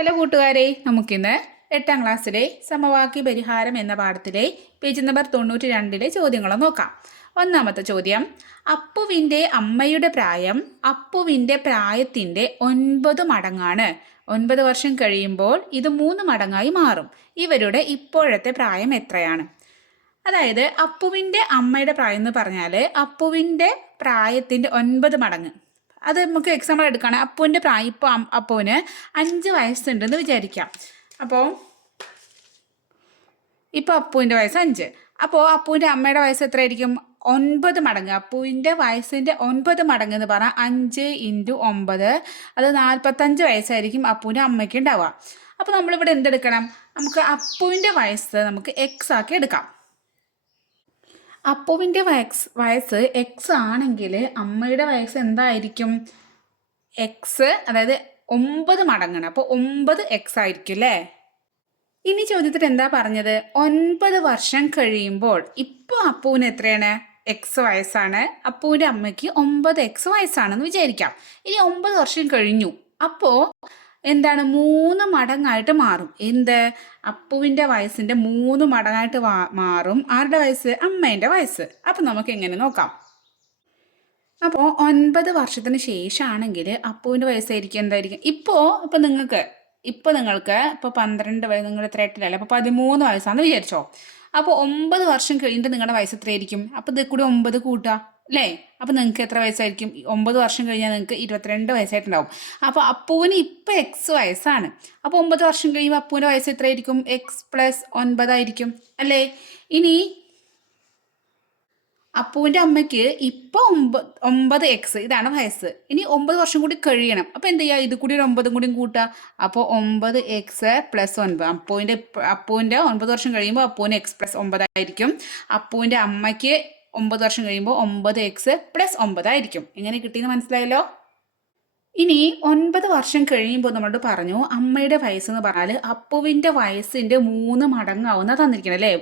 Hello കൂട്ടുകാരെ, നമുക്കിന്ന് 8ാം ക്ലാസ്സിലെ സമവാക്യ പരിഹാരം എന്ന പാഠത്തിലെ പേജ് നമ്പർ 92 ചോദ്യങ്ങൾ നോക്കാം. ഒന്നാമത്തെ ചോദ്യം, അപ്പുവിൻ്റെ അമ്മയുടെ പ്രായം അപ്പുവിൻ്റെ പ്രായത്തിൻ്റെ 9 മടങ്ങാണ്. 9 വർഷം കഴിയുമ്പോൾ ഇത് 3 മടങ്ങായി മാറും. ഇവരുടെ ഇപ്പോഴത്തെ പ്രായം എത്രയാണ്? അതായത് അപ്പുവിൻ്റെ അമ്മയുടെ പ്രായം എന്ന് പറഞ്ഞാൽ അപ്പുവിൻ്റെ പ്രായത്തിൻ്റെ 9 മടങ്ങ്. അത് നമുക്ക് എക്സാമ്പിൾ എടുക്കുകയാണ്. അപ്പുവിൻ്റെ പ്രായം ഇപ്പോൾ അപ്പുവിന് 5 വയസ്സുണ്ടെന്ന് വിചാരിക്കാം. അപ്പോൾ ഇപ്പോൾ അപ്പുവിൻ്റെ വയസ്സ് 5. അപ്പോൾ അപ്പുവിൻ്റെ അമ്മയുടെ വയസ്സ് എത്രയായിരിക്കും? 9 മടങ്ങ്. അപ്പുവിൻ്റെ വയസ്സിൻ്റെ 9 മടങ്ങ് എന്ന് പറഞ്ഞാൽ 5 × 9, അത് 45 വയസ്സായിരിക്കും അപ്പുവിൻ്റെ അമ്മയ്ക്ക് ഉണ്ടാവുക. അപ്പോൾ നമ്മളിവിടെ എന്തെടുക്കണം? നമുക്ക് അപ്പുവിൻ്റെ വയസ്സ് നമുക്ക് എക്സ് ആക്കി എടുക്കാം. അപ്പുവിൻ്റെ വയസ്സ് എക്സ് ആണെങ്കിൽ അമ്മയുടെ വയസ്സ് എന്തായിരിക്കും? എക്സ്, അതായത് 9 മടങ്ങാണ്. അപ്പോൾ 9x ആയിരിക്കും അല്ലേ? ഇനി ചോദ്യത്തിൽ എന്താ പറഞ്ഞത്? 9 വർഷം കഴിയുമ്പോൾ ഇപ്പോൾ അപ്പുവിന് എത്രയാണ്? എക്സ് വയസ്സാണ്. അപ്പുവിൻ്റെ അമ്മയ്ക്ക് 9x വയസ്സാണെന്ന് വിചാരിക്കാം. ഇനി 9 വർഷം കഴിഞ്ഞു. അപ്പോൾ എന്താണ്? 3 മടങ്ങായിട്ട് മാറും. എന്ത്? അപ്പുവിൻ്റെ വയസ്സിൻ്റെ 3 മടങ്ങായിട്ട് മാറും. ആരുടെ വയസ്സ്? അമ്മേൻ്റെ വയസ്സ്. അപ്പം നമുക്ക് എങ്ങനെ നോക്കാം? അപ്പോൾ 9 വർഷത്തിന് ശേഷമാണെങ്കിൽ അപ്പുവിൻ്റെ വയസ്സായിരിക്കും എന്തായിരിക്കും? ഇപ്പോൾ നിങ്ങൾക്ക് 12 വയസ്സ്, നിങ്ങൾ എത്ര 8-ലല്ലേ? അപ്പോൾ 13 വയസ്സാണെന്ന് വിചാരിച്ചോ. അപ്പോൾ 9 വർഷം കഴിഞ്ഞിട്ട് നിങ്ങളുടെ വയസ്സ് എത്രയായിരിക്കും? അപ്പോൾ ഇത് കൂടി 9 കൂട്ടുക അല്ലേ? അപ്പോൾ നിങ്ങൾക്ക് എത്ര വയസ്സായിരിക്കും? 9 വർഷം കഴിഞ്ഞാൽ നിങ്ങൾക്ക് 22 വയസ്സായിട്ടുണ്ടാവും. അപ്പോൾ അപ്പുവിന് ഇപ്പോൾ എക്സ് വയസ്സാണ്. അപ്പോൾ 9 വർഷം കഴിയുമ്പോൾ അപ്പുവിൻ്റെ വയസ്സ് എത്രയായിരിക്കും? എക്സ് പ്ലസ് 9 ആയിരിക്കും അല്ലേ? ഇനി അപ്പുവിൻ്റെ അമ്മയ്ക്ക് ഇപ്പോൾ 9x, ഇതാണ് വയസ്സ്. ഇനി 9 വർഷം കൂടി കഴിയണം. അപ്പോൾ എന്ത് ചെയ്യുക? ഇത് കൂടി ഒരു 9 കൂടിയും കൂട്ടുക. അപ്പോൾ 9x + 9. അപ്പുവിൻ്റെ 9 വർഷം കഴിയുമ്പോൾ അപ്പുവിന് x + 9 ആയിരിക്കും. അപ്പുവിൻ്റെ അമ്മയ്ക്ക് 9 വർഷം കഴിയുമ്പോൾ 9x + 9 ആയിരിക്കും. എങ്ങനെ കിട്ടിയെന്ന് മനസ്സിലായല്ലോ? ഇനി 9 വർഷം കഴിയുമ്പോൾ നമ്മളോട് പറഞ്ഞു അമ്മയുടെ വയസ്സെന്ന് പറഞ്ഞാൽ അപ്പുവിൻ്റെ വയസ്സിൻ്റെ 3 മടങ്ങാവുന്ന തന്നിരിക്കണം അല്ലേ?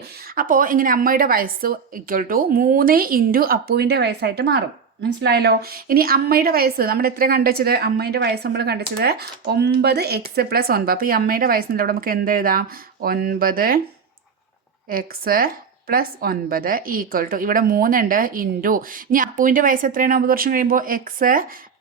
അപ്പോൾ ഇങ്ങനെ അമ്മയുടെ വയസ്സ് = 3 × അപ്പുവിൻ്റെ വയസ്സായിട്ട് മാറും. മനസ്സിലായല്ലോ? ഇനി അമ്മയുടെ വയസ്സ് നമ്മൾ എത്ര കണ്ടുവച്ചത്? അമ്മയുടെ വയസ്സ് നമ്മൾ കണ്ടുവച്ചത് 9x + 9. അപ്പോൾ ഈ അമ്മയുടെ വയസ്സിൻ്റെ അവിടെ നമുക്ക് എന്ത് എഴുതാം? 9x + 9 = ഇവിടെ 3 ഉണ്ട് ഇൻറ്റു. ഇനി അപ്പുവിൻ്റെ വയസ്സ് എത്രയാണ് 9 വർഷം കഴിയുമ്പോൾ? x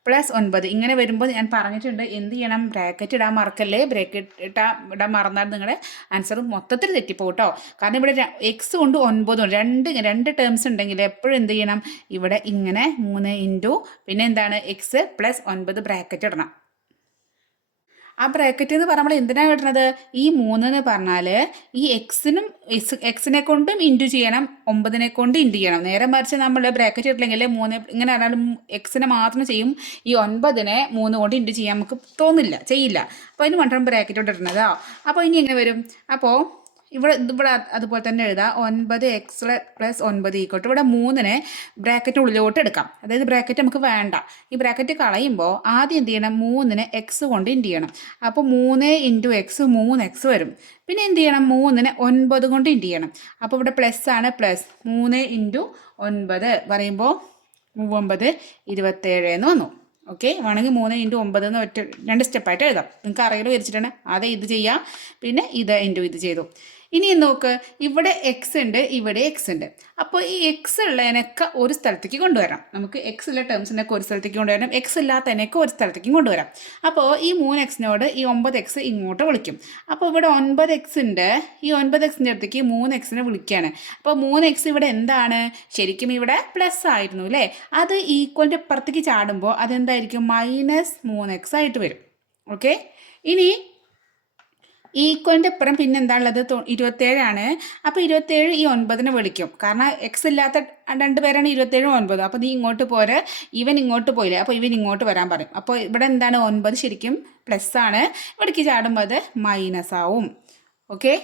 + 9. ഇങ്ങനെ വരുമ്പോൾ ഞാൻ പറഞ്ഞിട്ടുണ്ട് എന്ത് ചെയ്യണം? ബ്രാക്കറ്റ് ഇടാൻ മറക്കല്ലേ. ബ്രാക്കറ്റ് ഇടാൻ മറന്നാൽ നിങ്ങളുടെ ആൻസർ മൊത്തത്തിൽ തെറ്റിപ്പോകും കേട്ടോ. കാരണം ഇവിടെ എക്സ് കൊണ്ട് 9 രണ്ട് ടേംസ് ഉണ്ടെങ്കിൽ എപ്പോഴും എന്ത് ചെയ്യണം? ഇവിടെ ഇങ്ങനെ 3 ഇൻറ്റു പിന്നെ എന്താണ്? x + 9 ബ്രാക്കറ്റ് ഇടണം. ആ ബ്രാക്കറ്റ് എന്ന് പറഞ്ഞാൽ നമ്മൾ എന്തിനാണ് ഇടുന്നത്? ഈ 3 എന്ന് പറഞ്ഞാൽ ഈ എക്സിനെ കൊണ്ടും ഇൻറ്റു ചെയ്യണം, 9നെ കൊണ്ട് ഇൻറ്റു ചെയ്യണം. നേരെ മറിച്ച് നമ്മൾ ബ്രാക്കറ്റ് ഇട്ടില്ലെങ്കിൽ 3 ഇങ്ങനെ പറഞ്ഞാലും എക്സിനെ മാത്രം ചെയ്യും. ഈ 9നെ 3 കൊണ്ട് ഇൻറ്റു ചെയ്യാൻ നമുക്ക് ചെയ്യില്ല. അപ്പോൾ അതിന് വേണ്ടിയാണ് ബ്രാക്കറ്റ് ഇട്ടിരുന്നതോ. അപ്പോൾ ഇനി എങ്ങനെ വരും? അപ്പോൾ ഇവിടെ അതുപോലെ തന്നെ എഴുതാം. 9x + 9 = ഇവിടെ 3നെ ബ്രാക്കറ്റ് ഉള്ളിലോട്ട് എടുക്കാം. അതായത് ബ്രാക്കറ്റ് നമുക്ക് വേണ്ട. ഈ ബ്രാക്കറ്റ് കളയുമ്പോൾ ആദ്യം എന്ത് ചെയ്യണം? 3നെ x കൊണ്ട് ഇൻറ്റു ചെയ്യണം. അപ്പോൾ 3 × x 3x വരും. പിന്നെ എന്ത് ചെയ്യണം? 3നെ 9 കൊണ്ട് ഇൻറ്റു ചെയ്യണം. അപ്പോൾ ഇവിടെ പ്ലസ് ആണ്. പ്ലസ് 3 × 9 പറയുമ്പോൾ 9 27 എന്ന് വന്നു. ഓക്കെ, വേണമെങ്കിൽ 3 × 9 എന്ന് 2 സ്റ്റെപ്പായിട്ട് എഴുതാം. നിങ്ങൾക്ക് അറിയാൻ വിചാരിച്ചിട്ടാണ്. ആദ്യം ഇത് ചെയ്യാം, പിന്നെ ഇത് ഇൻറ്റു ഇത് ചെയ്തു. ഇനി നോക്ക്, ഇവിടെ എക്സ് ഉണ്ട്, ഇവിടെ എക്സ് ഉണ്ട്. അപ്പോൾ ഈ എക്സ് ഉള്ളതിനൊക്കെ ഒരു സ്ഥലത്തേക്ക് കൊണ്ടുവരാം. നമുക്ക് എക്സ് ഉള്ള ടേംസിനൊക്കെ ഒരു സ്ഥലത്തേക്ക് കൊണ്ടുവരാം, എക്സ് ഇല്ലാത്തതിനൊക്കെ ഒരു സ്ഥലത്തേക്ക് കൊണ്ടുവരാം. അപ്പോൾ ഈ 3x ഈ 9x ഇങ്ങോട്ട് വിളിക്കും. അപ്പോൾ ഇവിടെ 9x ഉണ്ട്. ഈ 9xൻ്റെ അടുത്തേക്ക് 3xനെ വിളിക്കുകയാണ്. അപ്പോൾ 3x ഇവിടെ എന്താണ്? ശരിക്കും ഇവിടെ പ്ലസ് ആയിരുന്നു അല്ലേ? അത് ഈക്വലിൻ്റെ അപ്പുറത്തേക്ക് ചാടുമ്പോൾ അതെന്തായിരിക്കും? -3x ആയിട്ട് വരും. ഓക്കെ, ഇനി ഈക്വലിൻ്റെ അപ്പുറം പിന്നെ എന്താണുള്ളത്? 27 ആണ്. അപ്പോൾ 27 ഈ 9നെ വിളിക്കും. കാരണം എക്സ് ഇല്ലാത്ത 2 പേരാണ് 27 9. അപ്പോൾ നീ ഇങ്ങോട്ട് പോരെ, ഇവൻ ഇങ്ങോട്ട് പോയില്ലേ, അപ്പോൾ ഇവൻ ഇങ്ങോട്ട് വരാൻ പറയും. അപ്പോൾ ഇവിടെ എന്താണ്? 9 ശരിക്കും പ്ലസ് ആണ്. ഇവിടേക്ക് ചാടുമ്പോൾ അത് മൈനസ് ആവും. ഓക്കെ,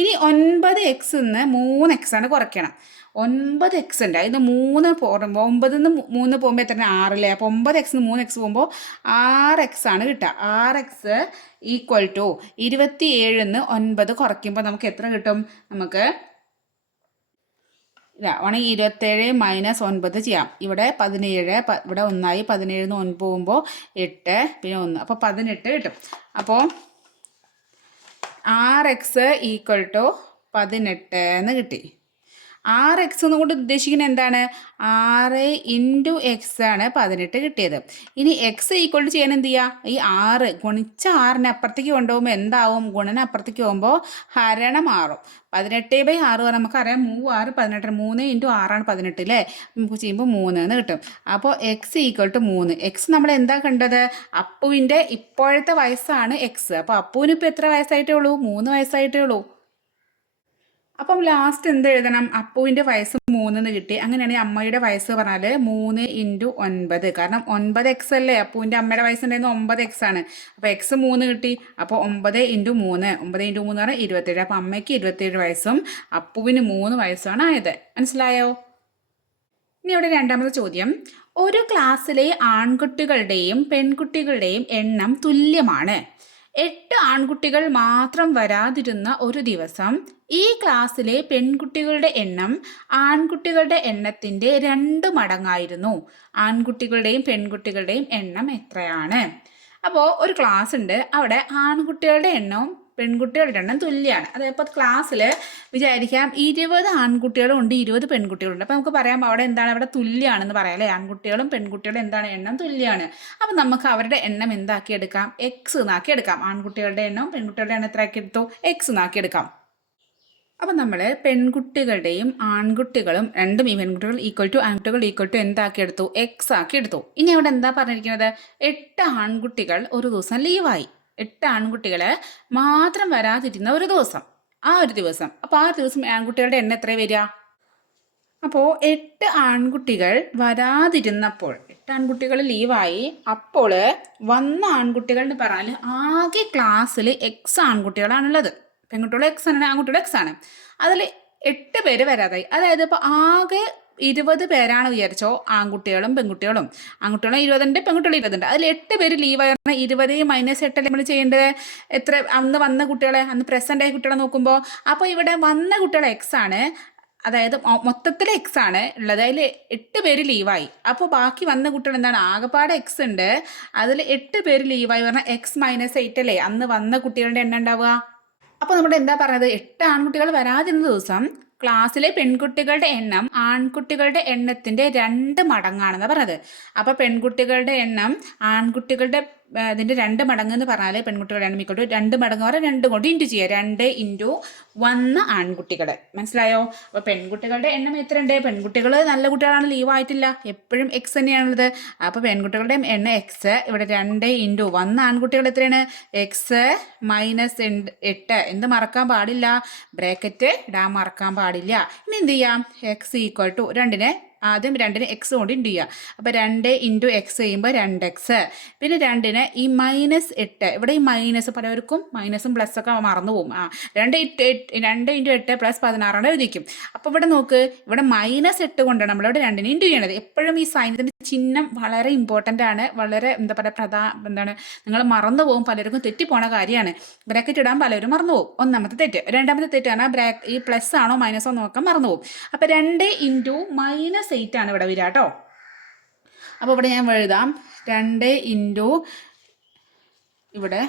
ഇനി 9x നിന്ന് 3x ആണ് കുറയ്ക്കണം. 9x ഉണ്ട്, അതിന് 3 പോകുമ്പോൾ 9 നിന്ന് 3 പോകുമ്പോൾ എത്ര? 6 അല്ലേ? അപ്പോൾ 9x നിന്ന് 3x പോകുമ്പോൾ 6x ആണ് കിട്ടുക. 6x = 27 നിന്ന് 9 കുറയ്ക്കുമ്പോൾ നമുക്ക് എത്ര കിട്ടും? നമുക്ക് വേണമെങ്കിൽ 27 - 9 ചെയ്യാം. ഇവിടെ 17, ഇവിടെ 1 ആയി. 17 നിന്ന് 9 പോകുമ്പോൾ 8, പിന്നെ 1, അപ്പോൾ 18 കിട്ടും. അപ്പോൾ 6x = 18 എന്ന് കിട്ടി. 6x എന്നുകൊണ്ട് ഉദ്ദേശിക്കുന്നത് എന്താണ്? 6 ഇൻറ്റു എക്സ് ആണ് 18 കിട്ടിയത്. ഇനി എക്സ് ഈക്വൽ ചെയ്യാൻ എന്ത് ചെയ്യുക? ഈ 6 ഗുണിച്ച 6നെ അപ്പുറത്തേക്ക് കൊണ്ടുപോകുമ്പോൾ എന്താവും? ഗുണന അപ്പുറത്തേക്ക് പോകുമ്പോൾ ഹരണം മാറും. 18/6 നമുക്കറിയാം 3 6 18. 3 ഇൻറ്റു 6 18 അല്ലേ? നമുക്ക് ചെയ്യുമ്പോൾ 3 എന്ന് കിട്ടും. അപ്പോൾ x = 3. എക്സ് നമ്മൾ എന്താ കണ്ടത്? അപ്പുവിൻ്റെ ഇപ്പോഴത്തെ വയസ്സാണ് എക്സ്. അപ്പോൾ അപ്പുവിന് ഇപ്പോൾ എത്ര വയസ്സായിട്ടേ ഉള്ളൂ? 3 വയസ്സായിട്ടേ ഉള്ളൂ. അപ്പം ലാസ്റ്റ് എന്ത് എഴുതണം? അപ്പുവിൻ്റെ വയസ്സ് 3 എന്ന് കിട്ടി. അങ്ങനെയാണെങ്കിൽ അമ്മയുടെ വയസ്സ് പറഞ്ഞാൽ 3 ഇൻറ്റു 9. കാരണം 9x അല്ലേ? അപ്പുവിൻ്റെ അമ്മയുടെ വയസ്സുണ്ടായിരുന്നു 9x ആണ്. അപ്പോൾ എക്സ് 3 കിട്ടി. അപ്പോൾ 9 ഇൻറ്റു 3. 9 ഇൻറ്റു 3 പറഞ്ഞാൽ 27. അപ്പോൾ അമ്മയ്ക്ക് 27 വയസ്സും അപ്പുവിന് 3 വയസ്സുമാണ് ആയത്. മനസ്സിലായോ? ഇനി ഇവിടെ രണ്ടാമത്തെ ചോദ്യം. ഒരു ക്ലാസ്സിലെ ആൺകുട്ടികളുടെയും പെൺകുട്ടികളുടെയും എണ്ണം തുല്യമാണ്. 8 ആൺകുട്ടികൾ മാത്രം വരാതിരുന്ന ഒരു ദിവസം ഈ ക്ലാസ്സിലെ പെൺകുട്ടികളുടെ എണ്ണം ആൺകുട്ടികളുടെ എണ്ണത്തിൻ്റെ 2 മടങ്ങായിരുന്നു. ആൺകുട്ടികളുടെയും പെൺകുട്ടികളുടെയും എണ്ണം എത്രയാണ്? അപ്പോൾ ഒരു ക്ലാസ് ഉണ്ട്, അവിടെ ആൺകുട്ടികളുടെ എണ്ണവും പെൺകുട്ടികളുടെ എണ്ണം തുല്യമാണ്. അതേപോലെ ക്ലാസ്സിൽ വിചാരിക്കാം 20 ആൺകുട്ടികളും ഉണ്ട്, 20 പെൺകുട്ടികളുണ്ട്. അപ്പോൾ നമുക്ക് പറയാം അവിടെ എന്താണ്? അവിടെ തുല്യമാണെന്ന് പറയാം അല്ലേ? ആൺകുട്ടികളും പെൺകുട്ടികളും എന്താണ്? എണ്ണം തുല്യമാണ്. അപ്പോൾ നമുക്ക് അവരുടെ എണ്ണം എന്താക്കി എടുക്കാം? എക്സ് എന്നാക്കി എടുക്കാം. ആൺകുട്ടികളുടെ എണ്ണവും പെൺകുട്ടികളുടെ എണ്ണം എത്ര ആക്കി എടുത്തു? എക്സ് എന്നാക്കി എടുക്കാം. അപ്പം നമ്മൾ പെൺകുട്ടികളുടെയും ആൺകുട്ടികളും രണ്ടും ഈ പെൺകുട്ടികൾ ഈക്വൽ ടു ആൺകുട്ടികൾ ഈക്വൽ ടു എന്താക്കി എടുത്തു? എക്സ് ആക്കി എടുത്തു. ഇനി അവിടെ എന്താ പറഞ്ഞിരിക്കുന്നത്? 8 ആൺകുട്ടികൾ ഒരു ദിവസം ലീവായി. 8 ആൺകുട്ടികൾ മാത്രം വരാതിരുന്ന ഒരു ദിവസം, ആ ഒരു ദിവസം. അപ്പോൾ ആ ഒരു ദിവസം ആൺകുട്ടികളുടെ എണ്ണം എത്ര വരിക? അപ്പോൾ 8 ആൺകുട്ടികൾ വരാതിരുന്നപ്പോൾ, 8 ആൺകുട്ടികൾ ലീവായി, അപ്പോൾ വന്ന ആൺകുട്ടികൾ എന്ന് പറഞ്ഞാൽ ആകെ ക്ലാസ്സിൽ എക്സ് ആൺകുട്ടികളാണുള്ളത്. പെൺകുട്ടികൾ എക്സ് ആണ്, ആൺകുട്ടികൾ എക്സ് ആണ്. അതിൽ 8 പേര് വരാതായി. അതായത് ഇപ്പോൾ ആകെ 20 പേരാണ് വിചാരിച്ചോ, ആൺകുട്ടികളും പെൺകുട്ടികളും. ആൺകുട്ടികളും 20 ഉണ്ട്, പെൺകുട്ടികളും 20 ഉണ്ട്. അതിൽ 8 പേര് ലീവായി. 20 - 8 നമ്മൾ ചെയ്യേണ്ടത് എത്ര? അന്ന് വന്ന കുട്ടികളെ, അന്ന് പ്രസൻ്റ് ആയ കുട്ടികളെ നോക്കുമ്പോൾ അപ്പോൾ ഇവിടെ വന്ന കുട്ടികൾ എക്സ് ആണ്. അതായത് മൊത്തത്തിൽ എക്സ് ആണ് ഉള്ളത്. അതിൽ 8 പേര് ലീവായി. അപ്പോൾ ബാക്കി വന്ന കുട്ടികൾ എന്താണ്? ആകെപ്പാടെ എക്സ് ഉണ്ട്. അതിൽ 8 പേര് ലീവായി പറഞ്ഞാൽ x - 8 അല്ലേ അന്ന് വന്ന കുട്ടികളുടെ എണ്ണം ഉണ്ടാവുക. അപ്പോൾ നമ്മുടെ എന്താ പറഞ്ഞത്? 8 ആൺകുട്ടികൾ വരാതിരുന്ന ദിവസം ക്ലാസ്സിലെ പെൺകുട്ടികളുടെ എണ്ണം ആൺകുട്ടികളുടെ എണ്ണത്തിൻ്റെ 2 മടങ്ങാണെന്ന് പറഞ്ഞത്. അപ്പോൾ പെൺകുട്ടികളുടെ എണ്ണം ആൺകുട്ടികളുടെ ഇതിൻ്റെ 2 മടങ്ങ് എന്ന് പറഞ്ഞാൽ പെൺകുട്ടികളുടെ എണ്ണം ഇക്കോട്ട് 2 മടങ്ങ് പറഞ്ഞാൽ 2 കൊണ്ട് ഇൻറ്റു ചെയ്യുക. 2 ഇൻറ്റു 1 ആൺകുട്ടികൾ. മനസ്സിലായോ? അപ്പോൾ പെൺകുട്ടികളുടെ എണ്ണം എത്രയുണ്ട്? പെൺകുട്ടികൾ നല്ല കുട്ടികളാണ്, ലീവായിട്ടില്ല, എപ്പോഴും എക്സ് തന്നെയാണുള്ളത്. അപ്പോൾ പെൺകുട്ടികളുടെ എണ്ണം എക്സ്. ഇവിടെ 2 ഇൻറ്റു 1 ആൺകുട്ടികൾ എത്രയാണ്? എക്സ് - 8. എന്ത് മറക്കാൻ പാടില്ല? ബ്രാക്കറ്റ് ഇടാൻ മറക്കാൻ പാടില്ല. ഇനി എന്ത് ചെയ്യാം? എക്സ് ഈക്വൽ ടു 2നെ ആദ്യം 2നെ എക്സ് കൊണ്ട് ഇൻറ്റു ചെയ്യുക. അപ്പോൾ 2 ഇൻറ്റു എക്സ് ചെയ്യുമ്പോൾ 2x. പിന്നെ 2നെ ഈ -8. ഇവിടെ ഈ മൈനസ് പലവർക്കും മൈനസും പ്ലസ്സൊക്കെ മറന്നു പോകും. 2 ഇൻറ്റു 8 + 16 എഴുതിക്കും. അപ്പോൾ ഇവിടെ നോക്ക്, ഇവിടെ -8 കൊണ്ടാണ് നമ്മളിവിടെ 2നെ ഇൻറ്റു ചെയ്യണത്. എപ്പോഴും ഈ സൈനത്തിൻ്റെ ചിഹ്നം വളരെ ഇമ്പോർട്ടൻ്റ് ആണ്. വളരെ എന്താ പറയുക, എന്താണ്, നിങ്ങൾ മറന്നു പോകും. പലർക്കും തെറ്റിപ്പോണ കാര്യമാണ്. ബ്രാക്കറ്റ് ഇടാൻ പലരും മറന്നു പോകും. ഒന്നാമത്തെ തെറ്റ്. രണ്ടാമത്തെ തെറ്റാണ് ഈ പ്ലസ് ആണോ മൈനസോ നോക്കാൻ മറന്നു പോകും. അപ്പോൾ 2 ഇൻറ്റു -8 ആണ് ഇവിടെ വരിക കേട്ടോ. അപ്പോൾ ഇവിടെ ഞാൻ എഴുതാം 2 ഇൻറ്റു ഇവിടെ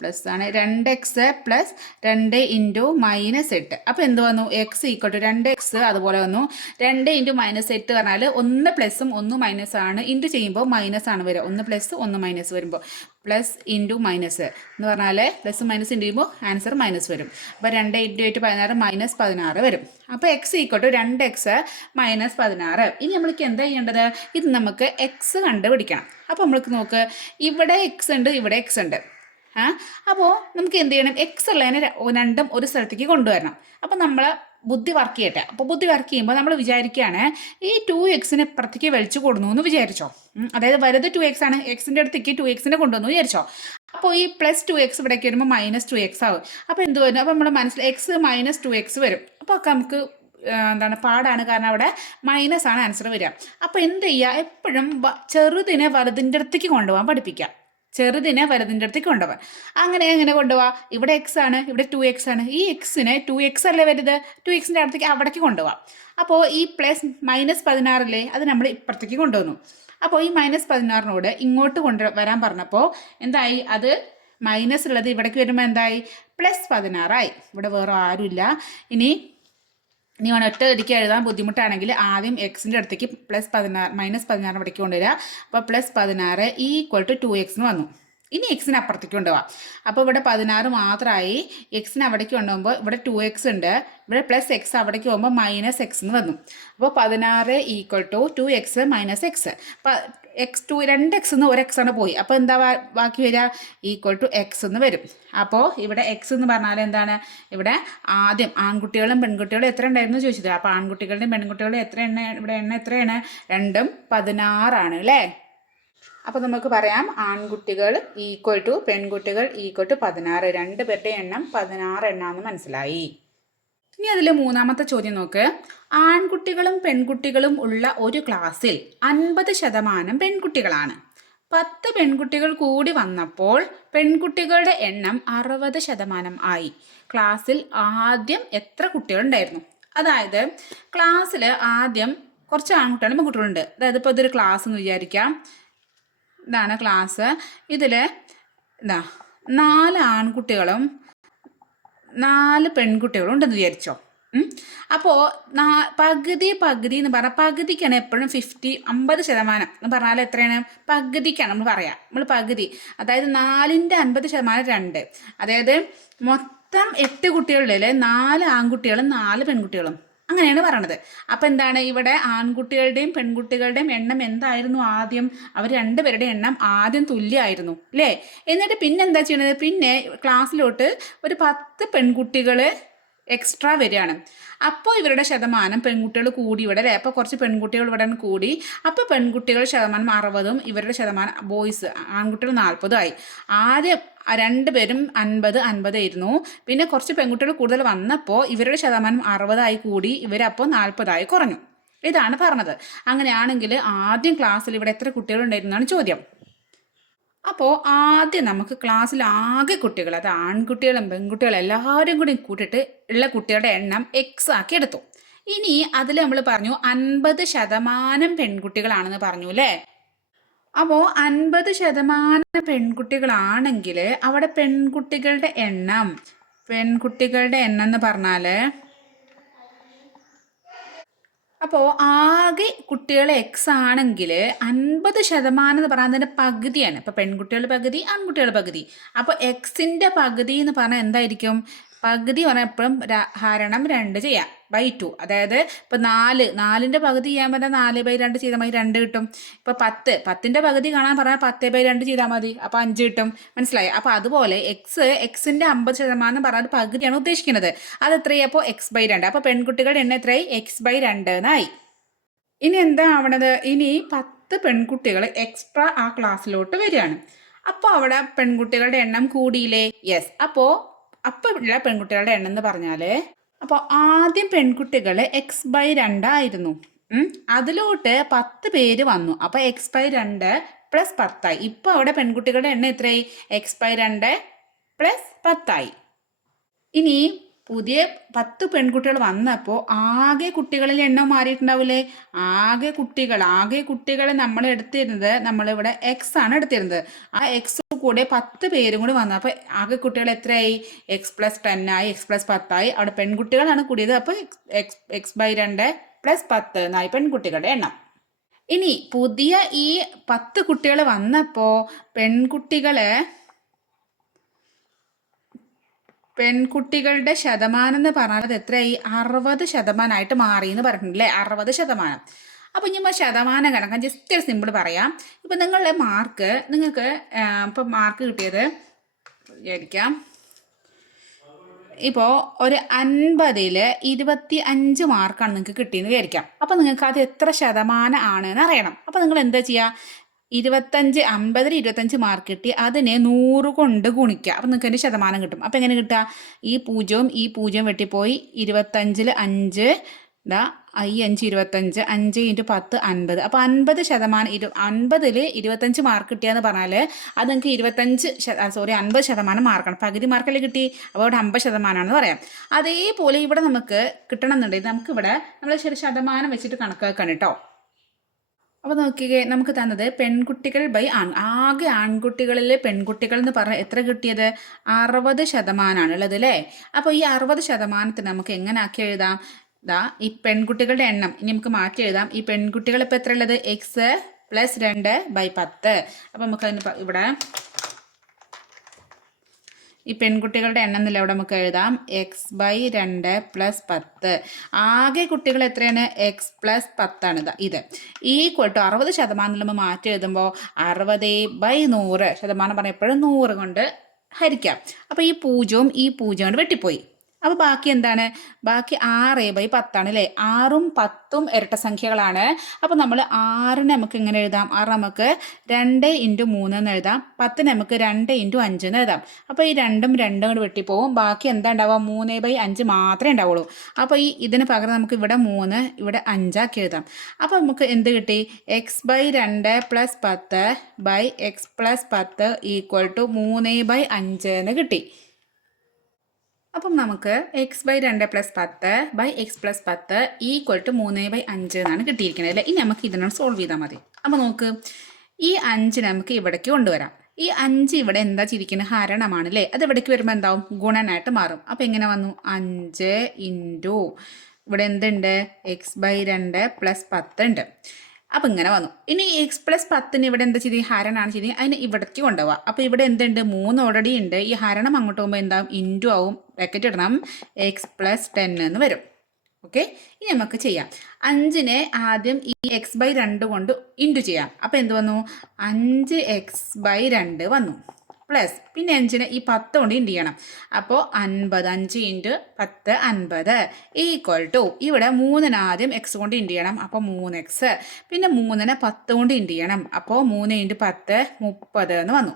പ്ലസ് ആണ് 2x + 2 ഇൻറ്റു -8. അപ്പോൾ എന്ത് വന്നു? എക്സ് ഈക്വൽ ടു 2x അതുപോലെ വന്നു. 2 ഇൻറ്റു -8 പറഞ്ഞാൽ 1 പ്ലസും 1 മൈനസ് ആണ്. ഇൻറ്റു ചെയ്യുമ്പോൾ മൈനസ് ആണ് വരിക. 1 പ്ലസ് 1 മൈനസ് വരുമ്പോൾ പ്ലസ് ഇൻറ്റു മൈനസ് എന്ന് പറഞ്ഞാൽ പ്ലസ് മൈനസ് ഇൻറ്റു ചെയ്യുമ്പോൾ ആൻസർ മൈനസ് വരും. അപ്പോൾ 2 ഇൻറ്റു 8 16 -16 വരും. അപ്പോൾ എക്സ് ഈക്വൽ ടു 2x - 16. ഇനി നമ്മൾക്ക് എന്താ ചെയ്യേണ്ടത്? ഇത് നമുക്ക് എക്സ് കണ്ടുപിടിക്കണം. അപ്പോൾ നമ്മൾക്ക് നോക്ക്, ഇവിടെ എക്സ് ഉണ്ട്, ഇവിടെ എക്സ് ഉണ്ട്. അപ്പോൾ നമുക്ക് എന്ത് ചെയ്യണം? എക്സ് ഉള്ളതിനെ രണ്ടും ഒരു സ്ഥലത്തേക്ക് കൊണ്ടുവരണം. അപ്പോൾ നമ്മൾ ബുദ്ധി വർക്ക് ചെയ്യട്ടെ. അപ്പോൾ ബുദ്ധി വർക്ക് ചെയ്യുമ്പോൾ നമ്മൾ വിചാരിക്കുകയാണ് ഈ 2xനെ ഇപ്പുറത്തേക്ക് വലിച്ചു കൊടുന്നു എന്ന് വിചാരിച്ചോ. അതായത് വലുത് 2x ആണ്, എക്സിൻ്റെ അടുത്തേക്ക് 2xനെ കൊണ്ടുവന്നു വിചാരിച്ചോ. അപ്പോൾ ഈ +2x ഇവിടേക്ക് വരുമ്പോൾ -2x ആവും. അപ്പോൾ എന്ത് വരും? അപ്പോൾ നമ്മുടെ മനസ്സിൽ x - 2x വരും. അപ്പോൾ നമുക്ക് എന്താണ് പാടാണ്, കാരണം അവിടെ മൈനസ് ആണ് ആൻസർ വരിക. അപ്പോൾ എന്ത് ചെയ്യുക? എപ്പോഴും ചെറുതിനെ വലുതിൻ്റെ അടുത്തേക്ക് കൊണ്ടുപോകാൻ പഠിപ്പിക്കുക. ചെറുതിനെ വലുതിൻ്റെ അടുത്തേക്ക് കൊണ്ടുപോകാൻ. അങ്ങനെ എങ്ങനെ കൊണ്ടുപോകാം? ഇവിടെ എക്സ് ആണ്, ഇവിടെ 2x ആണ്. ഈ എക്സിനെ 2x അല്ലേ വലുത്, 2xൻ്റെ അടുത്തേക്ക് അവിടേക്ക് കൊണ്ടുപോകാം. അപ്പോൾ ഈ -16 അത് നമ്മൾ ഇപ്പുറത്തേക്ക് കൊണ്ടുവന്നു. അപ്പോൾ ഈ -16 ഇങ്ങോട്ട് വരാൻ പറഞ്ഞപ്പോൾ എന്തായി? അത് മൈനസ് ഉള്ളത് ഇവിടേക്ക് വരുമ്പോൾ എന്തായി +16 ഇവിടെ വേറെ ആരുമില്ല. ഇനി വേണം ഒറ്റ അടിക്ക് എഴുതാൻ ബുദ്ധിമുട്ടാണെങ്കിൽ ആദ്യം എക്സിൻ്റെ അടുത്തേക്ക് -16 ഇവിടേക്ക് കൊണ്ടുവരിക. അപ്പോൾ +16 = 2x എന്ന് വന്നു. ഇനി എക്സിന് അപ്പുറത്തേക്ക് കൊണ്ടുപോകാം. അപ്പോൾ ഇവിടെ 16 മാത്രമായി. എക്സിന് അവിടേക്ക് കൊണ്ടുപോകുമ്പോൾ ഇവിടെ 2x ഉണ്ട്, ഇവിടെ +x അവിടേക്ക് പോകുമ്പോൾ -x എന്ന് വന്നു. അപ്പോൾ 16 = 2x - x. അപ്പോൾ രണ്ട് എക്സ് നിന്ന് 1x ആണ് പോയി. അപ്പോൾ എന്താ ബാക്കി വരിക =x എന്ന് വരും. അപ്പോൾ ഇവിടെ x എന്ന് പറഞ്ഞാൽ എന്താണ്, ഇവിടെ ആദ്യം ആൺകുട്ടികളും പെൺകുട്ടികളും എത്ര ഉണ്ടായിരുന്നു ചോദിച്ചത്. അപ്പോൾ ആൺകുട്ടികളുടെയും പെൺകുട്ടികളും എത്ര ഇവിടെ എണ്ണം എത്രയാണ്, 2ഉം 16 ആണ് അല്ലേ. അപ്പോൾ നമുക്ക് പറയാം ആൺകുട്ടികൾ = പെൺകുട്ടികൾ = 16. രണ്ടുപേരുടെ എണ്ണം 16 എണ്ണാന്ന് മനസ്സിലായി. ഇനി അതിൽ മൂന്നാമത്തെ ചോദ്യം നോക്ക്. ആൺകുട്ടികളും പെൺകുട്ടികളും ഉള്ള ഒരു ക്ലാസ്സിൽ 50% പെൺകുട്ടികളാണ്. 10 പെൺകുട്ടികൾ കൂടി വന്നപ്പോൾ പെൺകുട്ടികളുടെ എണ്ണം 60% ആയി. ക്ലാസ്സിൽ ആദ്യം എത്ര കുട്ടികളുണ്ടായിരുന്നു? അതായത് ക്ലാസ്സിൽ ആദ്യം കുറച്ച് ആൺകുട്ടികളും പെൺകുട്ടികളുണ്ട്. അതായത് ഇപ്പോൾ ഇതൊരു ക്ലാസ് എന്ന് വിചാരിക്കാം. ഇതാണ് ക്ലാസ്. ഇതിൽ 4 ആൺകുട്ടികളും 4 പെൺകുട്ടികളും ഉണ്ടെന്ന് വിചാരിച്ചോ. അപ്പോൾ പകുതി എന്ന് പറഞ്ഞാൽ പകുതിക്കാണ് എപ്പോഴും 50% എന്ന് പറഞ്ഞാൽ എത്രയാണ്, പകുതിക്കാണ് നമ്മൾ പറയാം. നമ്മൾ പകുതി, അതായത് 4ൻ്റെ 50% 2. അതായത് മൊത്തം 8 കുട്ടികളിൽ 4 ആൺകുട്ടികളും 4 പെൺകുട്ടികളും അങ്ങനെയാണ് പറയണത്. അപ്പോൾ എന്താണ്, ഇവിടെ ആൺകുട്ടികളുടെയും പെൺകുട്ടികളുടെയും എണ്ണം എന്തായിരുന്നു ആദ്യം, അവർ രണ്ടുപേരുടെ എണ്ണം ആദ്യം തുല്യമായിരുന്നു അല്ലേ. എന്നിട്ട് പിന്നെ എന്താ ചെയ്യണത്, പിന്നെ ക്ലാസ്സിലോട്ട് ഒരു 10 പെൺകുട്ടികൾ എക്സ്ട്രാ വരികയാണ്. അപ്പോൾ ഇവരുടെ ശതമാനം പെൺകുട്ടികൾ കൂടി ഇവിടെ അല്ലേ. അപ്പോൾ കുറച്ച് പെൺകുട്ടികൾ ഇവിടെ കൂടി. അപ്പോൾ പെൺകുട്ടികളുടെ ശതമാനം 60ഉം ഇവരുടെ ശതമാനം ബോയ്സ് ആൺകുട്ടികൾ 40ഉം ആയി. ആദ്യം രണ്ടുപേരും 50 ആയിരുന്നു. പിന്നെ കുറച്ച് പെൺകുട്ടികൾ കൂടുതൽ വന്നപ്പോൾ ഇവരുടെ ശതമാനം 60 കൂടി, ഇവരപ്പോൾ 40 കുറഞ്ഞു. ഇതാണ് പറഞ്ഞത്. അങ്ങനെയാണെങ്കിൽ ആദ്യം ക്ലാസ്സിൽ ഇവിടെ എത്ര കുട്ടികളുണ്ടായിരുന്നാണ് ചോദ്യം. അപ്പോൾ ആദ്യം നമുക്ക് ക്ലാസ്സിൽ ആകെ കുട്ടികൾ, അത് ആൺകുട്ടികളും പെൺകുട്ടികളും എല്ലാവരും കൂടി കൂട്ടിയിട്ട് ഉള്ള കുട്ടികളുടെ എണ്ണം x ആക്കി എടുത്തു. ഇനി അതിൽ നമ്മൾ പറഞ്ഞു 50% പെൺകുട്ടികളാണെന്ന് പറഞ്ഞു അല്ലേ. അപ്പോൾ 50% പെൺകുട്ടികളാണെങ്കിൽ അവിടെ പെൺകുട്ടികളുടെ എണ്ണം എന്ന് പറഞ്ഞാൽ, അപ്പോൾ ആകെ കുട്ടികൾ x ആണെങ്കിൽ 50% എന്ന് പറഞ്ഞാൽ അതിൻ്റെ പകുതിയാണ്. ഇപ്പോൾ പെൺകുട്ടികൾ പകുതി ആൺകുട്ടികൾ പകുതി. അപ്പോൾ എക്സിൻ്റെ പകുതി എന്ന് പറഞ്ഞാൽ എന്തായിരിക്കും, പകുതി പറഞ്ഞാൽ എപ്പോഴും ഹരണം 2 ചെയ്യാം /2. അതായത് ഇപ്പോൾ 4ൻ്റെ പകുതി ചെയ്യാൻ പറഞ്ഞാൽ 4/2 ചെയ്താൽ മതി, 2 കിട്ടും. ഇപ്പോൾ 10ൻ്റെ പകുതി കാണാൻ പറഞ്ഞാൽ 10/2 ചെയ്താൽ മതി, അപ്പോൾ 5 കിട്ടും. മനസ്സിലായി. അപ്പോൾ അതുപോലെ എക്സിൻ്റെ 50% പറഞ്ഞാൽ പകുതിയാണ് ഉദ്ദേശിക്കുന്നത്. അത് എത്രയായി, അപ്പോൾ x/2. അപ്പോൾ പെൺകുട്ടികളുടെ എണ്ണം എത്രയായി, x/2 എന്നായി. ഇനി എന്താ ആവണത്, ഇനി 10 പെൺകുട്ടികൾ എക്സ്ട്രാ ആ ക്ലാസ്സിലോട്ട് വരികയാണ്. അപ്പോൾ അവിടെ പെൺകുട്ടികളുടെ എണ്ണം കൂടിയില്ലേ. യെസ്. അപ്പോൾ ഉള്ള പെൺകുട്ടികളുടെ എണ്ണം എന്ന് പറഞ്ഞാൽ, അപ്പോൾ ആദ്യം പെൺകുട്ടികൾ x/2 ആയിരുന്നു. അതിലോട്ട് 10 പേര് വന്നു. അപ്പോൾ x/2 + 10 ഇപ്പോൾ അവിടെ പെൺകുട്ടികളുടെ എണ്ണം എത്രയായി, x/2 + 10 ഇനി പുതിയ 10 പെൺകുട്ടികൾ വന്നപ്പോൾ ആകെ കുട്ടികളിൽ എണ്ണം മാറിയിട്ടുണ്ടാവില്ലേ. ആകെ കുട്ടികളെ നമ്മൾ എടുത്തിരുന്നത്, നമ്മളിവിടെ x ആണ് എടുത്തിരുന്നത്. ആ x കൂടെ 10 പേരും കൂടി വന്നു. അപ്പോൾ ആകെ കുട്ടികൾ എത്രയായി, x + 10 ആയി, x + 10 ആയി. അവിടെ പെൺകുട്ടികളാണ് കൂടിയത്. അപ്പോൾ x/2 + 10 എന്നായി പെൺകുട്ടികളുടെ എണ്ണം. ഇനി പുതിയ ഈ 10 കുട്ടികൾ വന്നപ്പോൾ പെൺകുട്ടികളുടെ ശതമാനം എന്ന് പറഞ്ഞാൽ അത് എത്രയായി, 60% മാറി എന്ന് പറഞ്ഞിട്ടില്ലേ, 60%. അപ്പോൾ ഇനി ശതമാനം കണക്കാൻ ജസ്റ്റ് ഒരു സിമ്പിൾ പറയാം. ഇപ്പം നിങ്ങളുടെ മാർക്ക്, നിങ്ങൾക്ക് ഇപ്പം മാർക്ക് കിട്ടിയത് വിചാരിക്കാം, ഇപ്പോൾ ഒരു 50ൽ 25 മാർക്കാണ് നിങ്ങൾക്ക് കിട്ടിയെന്ന് വിചാരിക്കാം. അപ്പോൾ നിങ്ങൾക്ക് അത് എത്ര ശതമാനം ആണെന്ന് അറിയണം. അപ്പോൾ നിങ്ങൾ എന്താ ചെയ്യുക, 50ൽ 25 മാർക്ക് കിട്ടി, അതിനെ 100 കൊണ്ട് ഗുണിക്കുക. അപ്പോൾ നിങ്ങൾക്ക് അതിൻ്റെ ശതമാനം കിട്ടും. അപ്പോൾ എങ്ങനെ കിട്ടുക, ഈ 0 വെട്ടിപ്പോയി, 25ൽ 5 5 25, 5 × 10 50. അപ്പോൾ 50%, 50ൽ 25 മാർക്ക് കിട്ടിയെന്ന് പറഞ്ഞാൽ അത് നിങ്ങൾക്ക് 50% മാർക്കാണ്. പകുതി മാർക്കല്ലേ കിട്ടി, അപ്പോൾ അവിടെ 50% പറയാം. അതേപോലെ ഇവിടെ നമുക്ക് കിട്ടണം എന്നുണ്ടെങ്കിൽ നമുക്കിവിടെ നമ്മൾ ശതമാനം വെച്ചിട്ട് കണക്കാക്കണം കേട്ടോ. അപ്പോൾ നോക്കിക്കേ, നമുക്ക് തന്നത് പെൺകുട്ടികൾ ബൈ ആകെ ആൺകുട്ടികളിൽ പെൺകുട്ടികൾ എന്ന് പറഞ്ഞാൽ എത്ര കിട്ടിയത്? 60% ഉള്ളത് അല്ലേ? അപ്പോൾ ഈ 60% നമുക്ക് എങ്ങനെ ആക്കി എഴുതാം? ദാ ഈ പെൺകുട്ടികളുടെ എണ്ണം ഇനി നമുക്ക് മാറ്റി എഴുതാം. ഈ പെൺകുട്ടികൾ ഇപ്പോൾ എത്ര ഉള്ളത്? X plus 2/10. അപ്പോൾ നമുക്ക് ഇവിടെ ഈ പെൺകുട്ടികളുടെ എണ്ണം എന്നില്ല ഇവിടെ നമുക്ക് എഴുതാം x/2 + 10. ആകെ കുട്ടികൾ എത്രയാണ്? x + 10 ആണ്. ഇത് ഈക്വൽ ടു 60% നമ്മൾ മാറ്റി എഴുതുമ്പോൾ 60/100 ശതമാനം പറഞ്ഞ എപ്പോഴും 100 കൊണ്ട് ഹരിക്കാം. അപ്പോൾ ഈ 0 ഈ 0 കൊണ്ട് വെട്ടിപ്പോയി. അപ്പോൾ ബാക്കി എന്താണ്? ബാക്കി 6/10 ആണ് അല്ലേ? 6ഉം 10ഉം ഇരട്ട സംഖ്യകളാണ്. അപ്പോൾ നമ്മൾ 6നെ നമുക്ക് എങ്ങനെ എഴുതാം? 6 നമുക്ക് 2 × 3 എന്ന് എഴുതാം. 10 നമുക്ക് 2 × 5 എന്ന് എഴുതാം. അപ്പോൾ ഈ 2ഉം 2ഉം കൂടി വെട്ടിപ്പോവും. ബാക്കി എന്താ ഉണ്ടാവുക? 3/5 മാത്രമേ ഉണ്ടാവുള്ളൂ. അപ്പോൾ ഇതിന് പകരം നമുക്ക് ഇവിടെ 3 ഇവിടെ 5 ആക്കി എഴുതാം. അപ്പോൾ നമുക്ക് എന്ത് കിട്ടി? x/2 + 10 x + 10 = 3/5 എന്ന് കിട്ടി. അപ്പം നമുക്ക് x/2 + 10 x + 10 = 3/5 എന്നാണ് കിട്ടിയിരിക്കുന്നത് അല്ലേ? ഇനി നമുക്ക് ഇതിനോട് സോൾവ് ചെയ്താൽ മതി. അപ്പോൾ നോക്ക്, ഈ 5 നമുക്ക് ഇവിടേക്ക് കൊണ്ടുവരാം. ഈ 5 ഇവിടെ എന്താ ചിരിക്കുന്നത്? ഹരണമാണ് അല്ലേ? അത് ഇവിടേക്ക് വരുമ്പോൾ എന്താവും? ഗുണനായിട്ട് മാറും. അപ്പോൾ എങ്ങനെ വന്നു? 5 × ഇവിടെ എന്തുണ്ട്? x/2 + 10 ഉണ്ട്. അപ്പോൾ ഇങ്ങനെ വന്നു. ഇനി x + 10 ഇവിടെ എന്താ ചെയ്ത്? ഹരണമാണ് ചെയ്ത് അതിന് ഇവിടേക്ക് കൊണ്ടുപോവാം. അപ്പോൾ ഇവിടെ എന്തുണ്ട്? 3 ഓൾറെഡി ഉണ്ട്. ഈ ഹരണം അങ്ങോട്ട് പോകുമ്പോൾ എന്താവും? ഇൻറ്റു ആവും. ബ്രാക്കറ്റ് ഇടണം. x + 10 എന്ന് വരും. ഓക്കെ, ഇനി നമുക്ക് ചെയ്യാം. 5നെ ആദ്യം ഈ x/2 കൊണ്ട് ഇൻറ്റു ചെയ്യാം. അപ്പോൾ എന്ത് വന്നു? 5x/2 വന്നു. പ്ലസ് പിന്നെ 5നെ ഈ 10 കൊണ്ട് ഇൻറ്റു ചെയ്യണം. അപ്പോൾ 50. 5 × 10 50 = ഇവിടെ 3ന് ആദ്യം x കൊണ്ട് ഇൻറ്റു ചെയ്യണം. അപ്പോൾ 3x. പിന്നെ 3നെ 10 കൊണ്ട് ഇൻറ്റു ചെയ്യണം. അപ്പോൾ 3 × 10 30 എന്ന് വന്നു.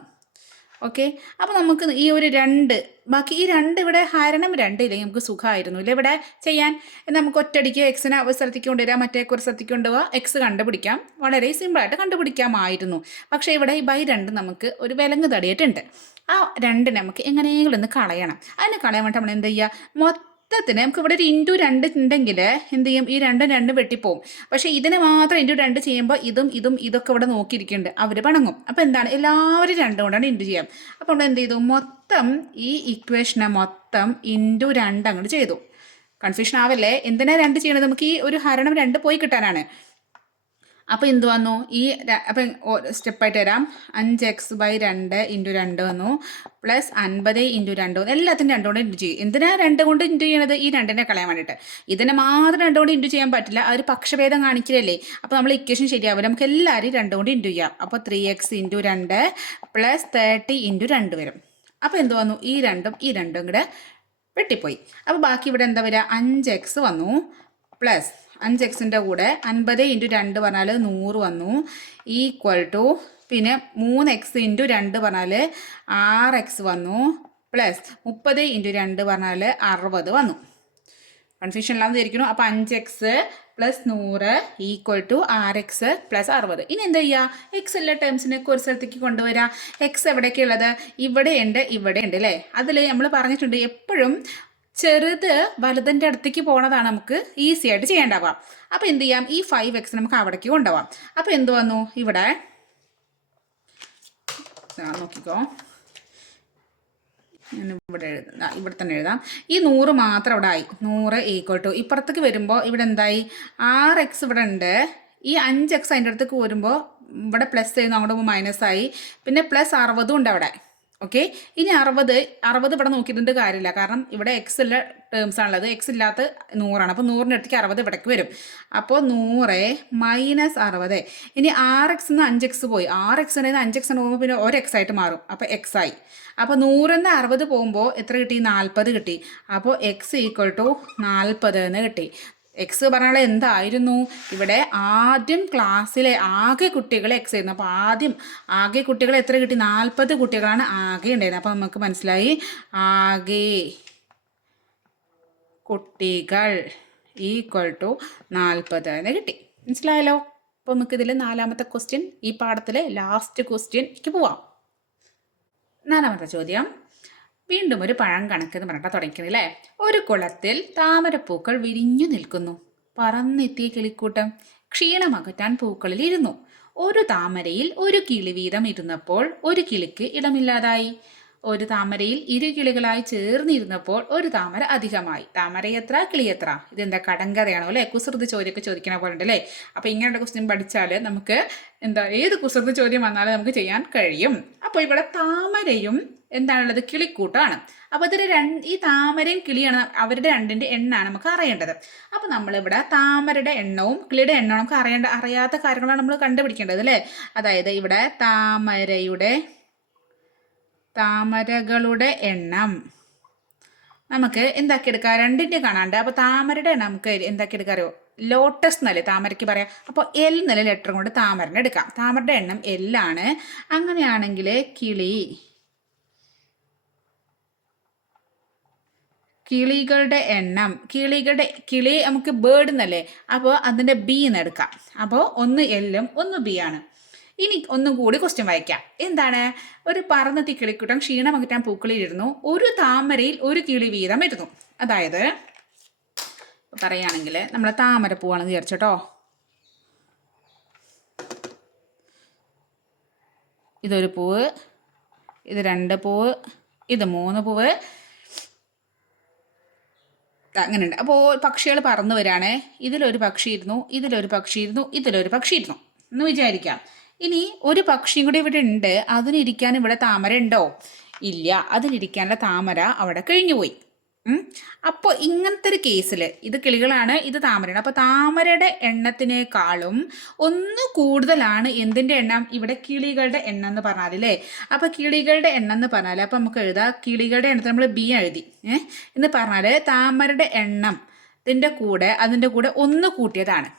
ഓക്കെ, അപ്പോൾ നമുക്ക് ഈ ഒരു 2 ബാക്കി ഈ 2 ഇവിടെ ഹരണം 2 ഇല്ലെങ്കിൽ നമുക്ക് സുഖമായിരുന്നു ഇല്ലേ ഇവിടെ ചെയ്യാൻ. നമുക്ക് ഒറ്റയടിക്ക് എക്സിനെ ഒരു സ്ഥലത്തേക്ക് കൊണ്ടുവരാം, മറ്റേ ഒരു സ്ഥലത്തേക്ക് കൊണ്ടുപോവുക, എക്സ് കണ്ടുപിടിക്കാം. വളരെ സിമ്പിളായിട്ട് കണ്ടുപിടിക്കാമായിരുന്നു. പക്ഷേ ഇവിടെ ഈ /2 നമുക്ക് ഒരു വിലങ്ങ് തടിയിട്ടുണ്ട്. ആ 2 നമുക്ക് എങ്ങനെയെങ്കിലും ഒന്ന് കളയണം. അതിന് കളയാൻ വേണ്ടി നമ്മൾ എന്ത് ചെയ്യുക? മൊത്തത്തിന് നമുക്ക് ഇവിടെ ഒരു × 2 ഉണ്ടെങ്കിൽ എന്ത് ചെയ്യും? ഈ 2 വെട്ടിപ്പോവും. പക്ഷേ ഇതിനെ മാത്രം × 2 ചെയ്യുമ്പോൾ ഇതൊക്കെ ഇവിടെ നോക്കിയിരിക്കുന്നുണ്ട്, അവർ പണങ്ങും. അപ്പോൾ എന്താണ്? എല്ലാവരും 2 കൊണ്ടാണ് ഇൻറ്റു ചെയ്യാം. അപ്പോൾ നമ്മൾ എന്ത് ചെയ്തു? മൊത്തം ഈ ഇക്വേഷനെ മൊത്തം × 2 അങ്ങോട്ട് ചെയ്തു. കൺഫ്യൂഷൻ ആവല്ലേ? എന്തിനാണ് 2 ചെയ്യണത്? നമുക്ക് ഈ ഒരു ഹരണം 2 പോയി കിട്ടാനാണ്. അപ്പോൾ എന്ത് വന്നു? അപ്പം സ്റ്റെപ്പായിട്ട് വരാം. 5x/2 × 2 വന്നു. പ്ലസ് 50 × 2 വന്നു. എല്ലാത്തിനും 2 കൊണ്ട് ഇൻറ്റു ചെയ്യും. എന്തിനാണ് 2 കൊണ്ട് ഇൻറ്റു ചെയ്യണത്? ഈ 2നെ കളയാൻ വേണ്ടിയിട്ട്. ഇതിനെ മാത്രം 2 കൊണ്ട് ഇൻറ്റു ചെയ്യാൻ പറ്റില്ല, അതൊരു പക്ഷഭേദം കാണിക്കില്ലല്ലേ? അപ്പോൾ നമ്മൾ ഇക്വേഷൻ ശരിയാവില്ല. നമുക്ക് എല്ലാവരും 2 കൊണ്ട് ഇൻറ്റു ചെയ്യാം. അപ്പോൾ 3x × 2 പ്ലസ് 30 × 2 വരും. അപ്പോൾ എന്ത് വന്നു? ഈ 2ഉം കൂടെ വെട്ടിപ്പോയി. അപ്പോൾ ബാക്കി ഇവിടെ എന്താ വരിക? 5x വന്നു. പ്ലസ് 5xൻ്റെ കൂടെ 50 × 2 പറഞ്ഞാൽ 100 വന്നു. = പിന്നെ 3x × 2 പറഞ്ഞാൽ 6x വന്നു. പ്ലസ് 30 × 2 പറഞ്ഞാൽ 60 വന്നു. കൺഫ്യൂഷൻ എല്ലാം വിചാരിക്കുന്നു. അപ്പോൾ 5x + 100 = 6x + 60. ഇനി എന്താ ചെയ്യുക? എക്സ് എല്ലാ ടേംസിനൊക്കെ ഒരു സ്ഥലത്തേക്ക് കൊണ്ടുവരാം. എക്സ് എവിടെയൊക്കെ ഉള്ളത്? ഇവിടെ ഉണ്ട് അല്ലേ? അതിൽ നമ്മൾ പറഞ്ഞിട്ടുണ്ട് എപ്പോഴും ചെറുത് വലുതിൻ്റെ അടുത്തേക്ക് പോണതാണ് നമുക്ക് ഈസി ആയിട്ട് ചെയ്യേണ്ടാവാം. അപ്പോൾ എന്ത് ചെയ്യാം? ഈ 5x നമുക്ക് അവിടേക്ക് കൊണ്ടുപോകാം. അപ്പോൾ എന്ത് വന്നു? ഇവിടെ നോക്കിക്കോ, ഇവിടെ തന്നെ എഴുതാം. ഈ 100 മാത്രം അവിടെ ആയി. 100 = ഇപ്പുറത്തേക്ക് വരുമ്പോൾ ഇവിടെ എന്തായി? 6x ഇവിടെ ഉണ്ട്. ഈ 5x അതിൻ്റെ അടുത്തേക്ക് വരുമ്പോൾ ഇവിടെ പ്ലസ് ചെയ്യുന്നു, അങ്ങോട്ട് പോകുമ്പോൾ മൈനസായി. പിന്നെ പ്ലസ് 60 ഉണ്ട് അവിടെ. ഓക്കെ, ഇനി 60 ഇവിടെ നോക്കിയിട്ടുണ്ട് കാര്യമില്ല, കാരണം ഇവിടെ എക്സ് ഉള്ള ടേംസ് ആണുള്ളത്. എക്സ് ഇല്ലാത്ത 100 അപ്പോൾ 100ൻ്റെ അടുത്തേക്ക് 60 ഇവിടേക്ക് വരും. അപ്പോൾ 100 - 60. ഇനി 6x നിന്ന് 5x പോയി. 6x നിന്ന് 5x പോകുമ്പോൾ പിന്നെ 1x ആയിട്ട് മാറും. അപ്പോൾ x ആയി. അപ്പോൾ 100 നിന്ന് 60 പോകുമ്പോൾ എത്ര കിട്ടി? 40 കിട്ടി. അപ്പോൾ x = 40 എന്ന് കിട്ടി. എക്സ് പറഞ്ഞാൽ എന്തായിരുന്നു? ഇവിടെ ആദ്യം ക്ലാസ്സിലെ ആകെ കുട്ടികൾ എക്സ് ആയിരുന്നു. അപ്പോൾ ആകെ കുട്ടികൾ എത്ര കിട്ടി? 40 കുട്ടികളാണ് ആകെ ഉണ്ടായിരുന്നത്. അപ്പോൾ നമുക്ക് മനസ്സിലായി ആകെ കുട്ടികൾ = 40 എന്ന് കിട്ടി. മനസ്സിലായല്ലോ? അപ്പോൾ നമുക്കിതിൽ 4ാമത്തെ ക്വസ്റ്റ്യൻ, ഈ പാഠത്തിലെ ലാസ്റ്റ് ക്വസ്റ്റ്യനിലേക്ക് പോവാം. 4ാമത്തെ ചോദ്യം. വീണ്ടും ഒരു പഴം കണക്കെന്ന് പറഞ്ഞിട്ട് തുടങ്ങിക്കുന്നല്ലേ. ഒരു കുളത്തിൽ താമരപ്പൂക്കൾ വിരിഞ്ഞു നിൽക്കുന്നു. പറന്നെത്തിയ കിളിക്കൂട്ടം ക്ഷീണമകറ്റാൻ പൂക്കളിൽ ഇരുന്നു. ഒരു താമരയിൽ ഒരു കിളി വീതം ഇരുന്നപ്പോൾ ഒരു കിളിക്ക് ഇടമില്ലാതായി. ഒരു താമരയിൽ ഇരു കിളികളായി ചേർന്നിരുന്നപ്പോൾ ഒരു താമര അധികമായി. താമര എത്ര, കിളി എത്ര? ഇതെന്താ കടങ്കഥയാണോ അല്ലേ? കുസൃതി ചോദ്യമൊക്കെ ചോദിക്കണ പോലെ ഉണ്ട് അല്ലേ? അപ്പോൾ ഇങ്ങനെയുള്ള ക്വസ്റ്റ്യൻ പഠിച്ചാൽ നമുക്ക് ഏത് കുസൃതി ചോദ്യം വന്നാലും നമുക്ക് ചെയ്യാൻ കഴിയും. അപ്പോൾ ഇവിടെ താമരയും എന്താണുള്ളത്, കിളിക്കൂട്ടാണ്. അപ്പോൾ ഈ താമരയും കിളിയാണ്, അവരുടെ രണ്ടിൻ്റെ എണ്ണമാണ് നമുക്ക് അറിയേണ്ടത്. അപ്പോൾ നമ്മളിവിടെ താമരയുടെ എണ്ണവും കിളിയുടെ എണ്ണവും നമുക്ക് അറിയാത്ത കാര്യങ്ങളാണ് നമ്മൾ കണ്ടുപിടിക്കേണ്ടത് അല്ലേ? അതായത് ഇവിടെ താമരകളുടെ എണ്ണം നമുക്ക് എന്താക്കിയെടുക്കാം, രണ്ടിൻ്റെ കാണാണ്ട്. അപ്പോൾ താമരയുടെ എണ്ണം നമുക്ക് എന്താക്കിയെടുക്കാറിയോ, ലോട്ടസ് എന്നല്ലേ താമരയ്ക്ക് പറയാം. അപ്പോൾ എൽ എന്നുള്ള ലെറ്റർ കൊണ്ട് താമരനെ എടുക്കാം. താമരയുടെ എണ്ണം എല്ലാണ്. അങ്ങനെയാണെങ്കിൽ കിളികളുടെ എണ്ണം, കിളി നമുക്ക് ബേർഡ് എന്നല്ലേ, അപ്പോൾ അതിൻ്റെ ബി എന്ന് എടുക്കാം. അപ്പോൾ ഒന്ന് എല്ലും ഒന്ന് ബി ആണ്. ഇനി ഒന്നും കൂടി ക്വസ്റ്റ്യൻ വായിക്കാം. എന്താണ്, ഒരു പറന്നെത്തി കിളിക്കൂട്ടം ക്ഷീണം അകറ്റാൻ പൂക്കളിലിരുന്നു, ഒരു താമരയിൽ ഒരു കിളി വീതം ഇരുന്നു. അതായത് പറയുകയാണെങ്കിൽ നമ്മൾ താമര പൂവാണെന്ന് വിചാരിച്ചോട്ടോ. ഇതൊരു പൂവ്, ഇത് 2 പൂവ്, ഇത് 3 പൂവ്, അങ്ങനെയുണ്ട്. അപ്പോൾ പക്ഷികൾ പറന്നു വരികയാണേ. ഇതിലൊരു പക്ഷി ഇരുന്നു, ഇതിലൊരു പക്ഷി ഇരുന്നു, ഇതിലൊരു പക്ഷി ഇരുന്നു എന്ന് വിചാരിക്കാം. ഇനി ഒരു പക്ഷിയും കൂടി ഇവിടെ ഉണ്ട്. അതിനിരിക്കാൻ ഇവിടെ താമര ഉണ്ടോ? ഇല്ല, അതിനിരിക്കാനുള്ള താമര അവിടെ കഴിഞ്ഞുപോയി. അപ്പോൾ ഇങ്ങനത്തെ ഒരു കേസിൽ ഇത് കിളികളാണ്, ഇത് താമരയാണ്. അപ്പോൾ താമരയുടെ എണ്ണത്തിനേക്കാളും ഒന്ന് കൂടുതലാണ് എന്തിൻ്റെ എണ്ണം, ഇവിടെ കിളികളുടെ എണ്ണം എന്ന് പറഞ്ഞാൽ അല്ലേ. അപ്പോൾ കിളികളുടെ എണ്ണം എന്ന് പറഞ്ഞാൽ അപ്പോൾ നമുക്ക് എഴുതാം, കിളികളുടെ എണ്ണത്തിൽ നമ്മൾ ബി എഴുതി എന്ന് പറഞ്ഞാൽ താമരയുടെ എണ്ണത്തിൻ്റെ കൂടെ അതിൻ്റെ കൂടെ ഒന്ന് കൂട്ടിയതാണ്.